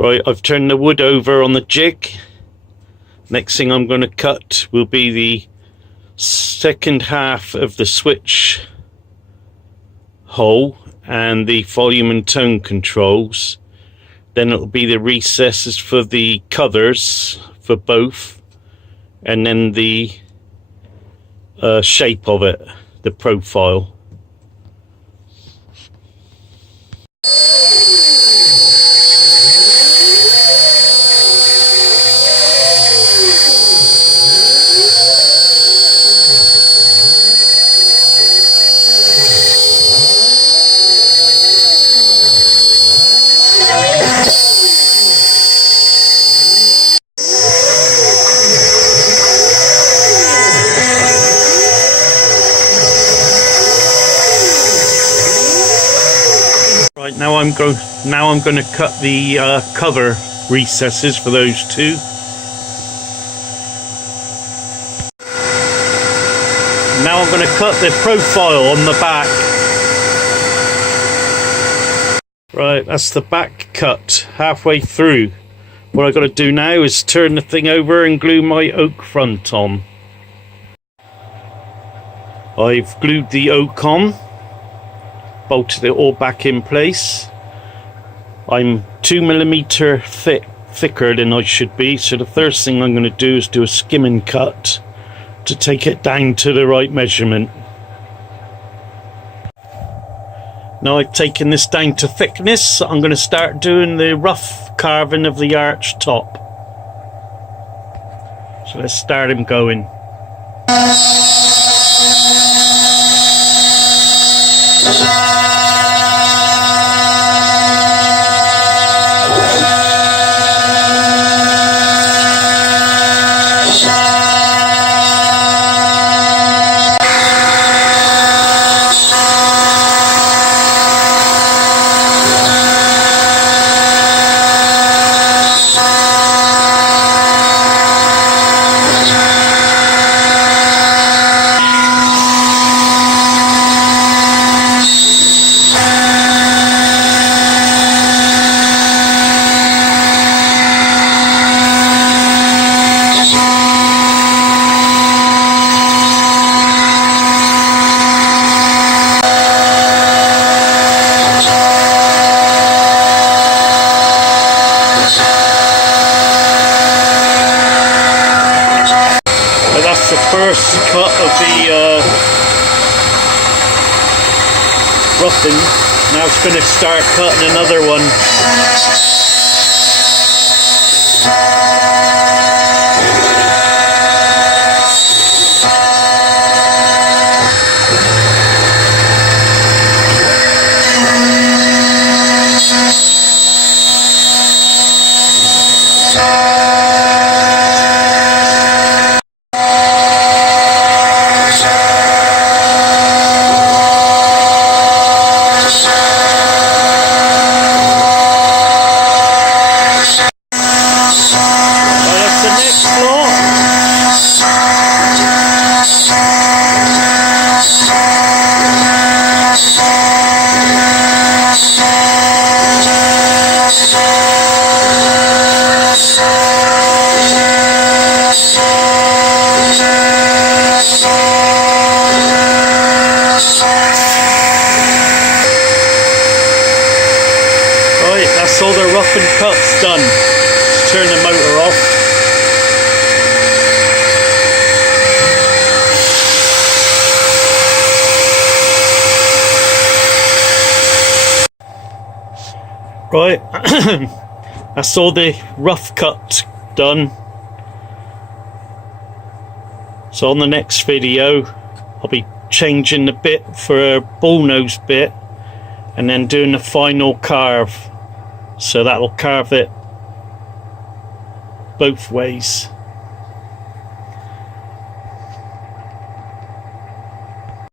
Right, I've turned the wood over on the jig. Next thing I'm going to cut will be the second half of the switch hole and the volume and tone controls. Then it'll be the recesses for the covers for both, and then the shape of it, the profile. Right, now I'm going to cut the cover recesses for those two. Now I'm going to cut the profile on the back. Right, that's the back cut halfway through. What I've got to do now is turn the thing over and glue my oak front on. I've glued the oak on, bolted it all back in place. I'm 2mm thicker than I should be, so the first thing I'm going to do is do a skimming cut to take it down to the right measurement. Now I've taken this down to thickness, I'm going to start doing the rough carving of the arch top. So let's start him going. That's the first cut of the roughing. Now it's going to start cutting another one. That's all the rough and cuts done. Let's turn the motor off. Right, that's all the rough cut done. So on the next video I'll be changing the bit for a bullnose bit and then doing the final carve. So that will carve it both ways.